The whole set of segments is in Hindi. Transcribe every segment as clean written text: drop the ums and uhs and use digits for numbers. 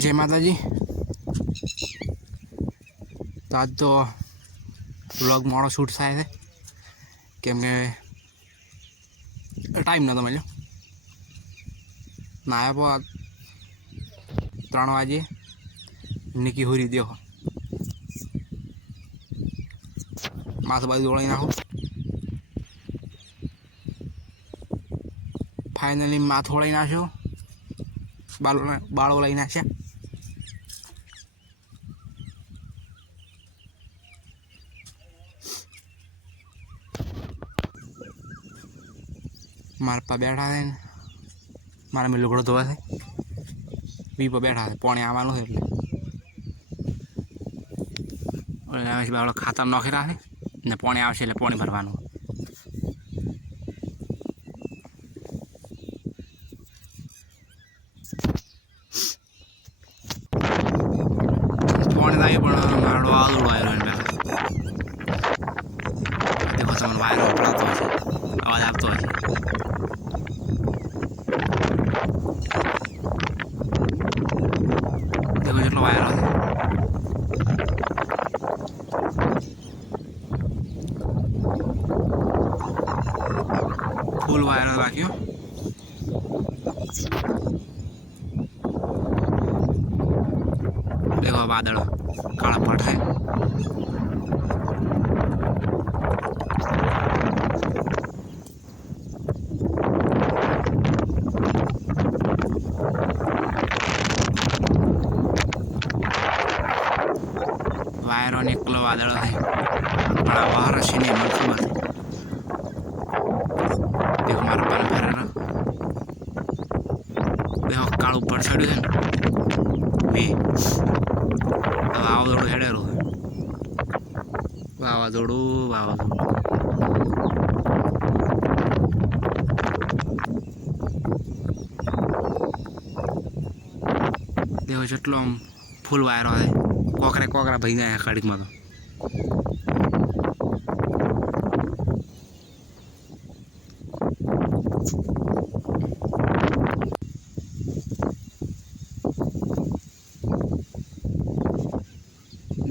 जय माता जी। तो आज तो व्लॉग मोड़ो शूट થાય છે કેમ કે ટાઈમ નતો મળ્યો. નાયા પો 3 વાગે નિકી હુરી દેખો માથું બાજુ દોડાઈ નાખો. ફાઇનલી માથું ઓળાઈ નાખ્યો, બાળો લઈ નાખ્યા. मार पा बैठा है मारे में लुगड़ो धोवा है वी पर बैठा है पौने आवानो है એટલે બાળો ખાતર નાખી રાખે ને પોણી આવશે એટલે પોણી ભરવાનું. પોણી આવી પણ મારો આદુડો આવ્યો એને પહેલાં દેખો તમને વાયરો પડાતો હશે, અવાજ આવતો હશે. देखो જેટલો વાયરો છે. फूल वायरल राखियो. देखो बादल काला पट है. वायरो निकलो वादल है बड़ा बाहर से नहीं मन खबर. देखो मारा पानी भरे ना, देखो काल ऊपर चढ़ है वे वावाजोड़ू हेडेरू है. वावाजोड़ू देखो जेटलो फूल वायरो है कोकरा कोकरा भाई जाए कड़ीक में. तो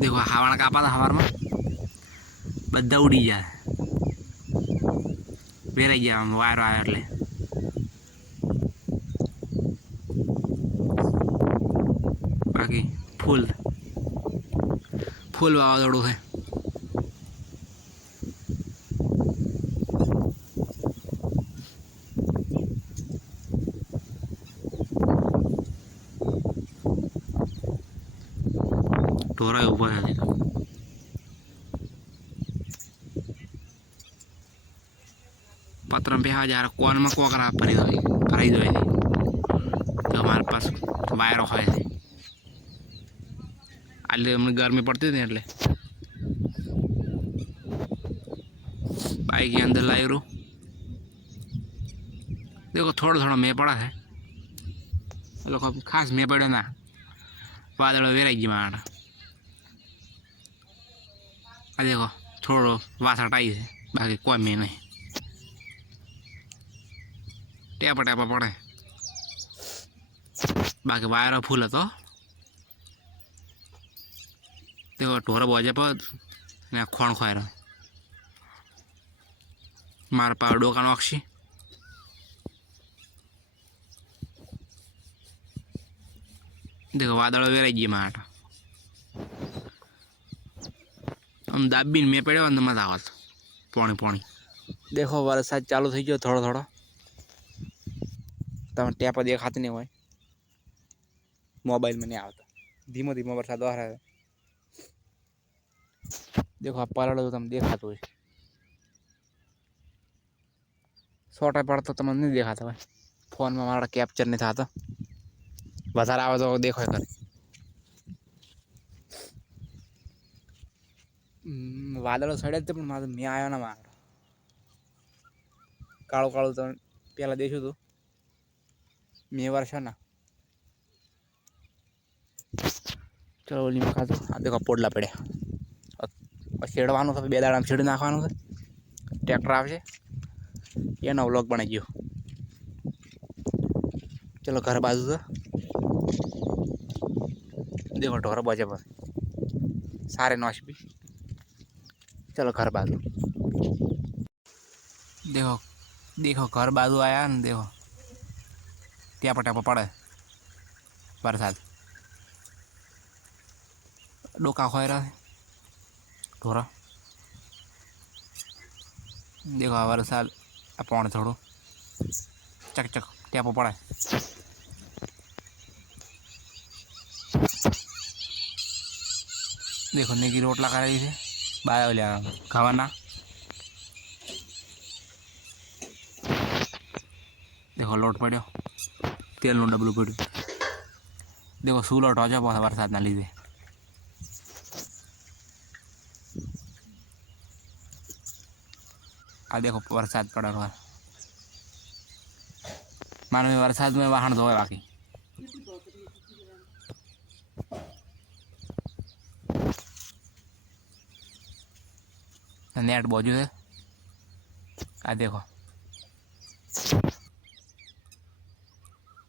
देखो हवा कापा था हवार में बदा उड़ी जाए वेराई गया वायरो आया એટલે बाकी फूल फूल वावाजोड़ू है. ढोरा ऊपर है पत्र पे हजार कौन में कोकरा भरी दो तो हमारे पास वायरो है आले हमने गर्मी पड़ती थी એટલે बाइक के अंदर लाई रू. देखो थोड़ा थोड़ा मैं पड़ा है लोग खास मैं पड़े ना वादड़ वेराई गई मारा. देखो थोड़ो वासट आई है बाकी कोई में नहीं टेपा टेपा पड़े. बाकी वायरो फूल तो देखो ढोर बोजे पर खोण खोर मार पा डोका नोक्षी. देखो वादड़ वेराई गई मारा हम दाबी में पड़े मजा आवत पोणी पोणी. देखो वरसाद चालू थी गयो थोड़ो थोड़ो तब टेपा देखाती नहीं हो मोबाइल में नहीं आता धीमो धीमो वरसाद आ रहा है. देखो आप पलड़ो तो तम देखाते हो 100 पड़ता तम नहीं देखाता भाई फोन में हमारा कैप्चर नहीं था. વધારે આવે તો દેખો કરે વાદળો સડે જ પણ મારે મેં આવ્યો ના મારો કાળું કાળું તો પેલા દેખ્યું હતું મેં વર્ષ ના. ચલો ઓલી માં ખાતો આ દેખો પોડલા પડ્યા છેડવાનું છે 2 દાડામાં છેડી નાખવાનું છે. ટ્રેક્ટર આવશે એનો વ્લોગ બનાવી ગયો. चलो घर बाजू तो देखो ढोर बजे पर सारे नौश भी। चलो घर बाजू देखो देखो घर बाजू आया न देखो टेपा टेपा पड़े बरसात डोका खोई रहा है ढोरा। देखो आ वरसाद आ पानी थोड़ो चक चक टेपो पड़े। देखो नेकी रोटला कराई थे बाया लिया खावाना। देखो लोट पड़ो तेल नु डबलू पड़ो। देखो सूलोट हो जाए बहुत वरसाद ना लीधे। आ देखो वरसाद पड़ा रहा मानो वरसाद में वाहन धोए बाकी। नेट बोझू है आ देखो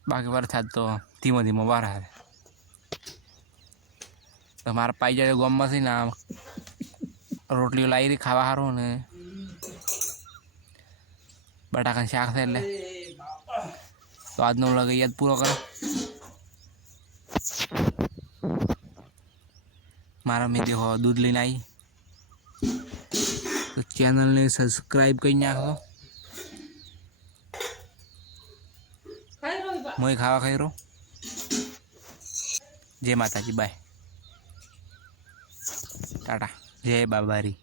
बाकी वरसाद तो धीमो धीमो बार है। तो मारा पाई जाए गम में से ना रोटली लाई रही खावा हारो ने बटाका शाक थे એટલે तो आज नो लगे याद पूरा करो मारा में देखो दूध लेने आई तो चैनल ने सब्सक्राइब कर नाखो। मैं खावा खाई रो जय माता जी बाय टाटा जय बाबारी।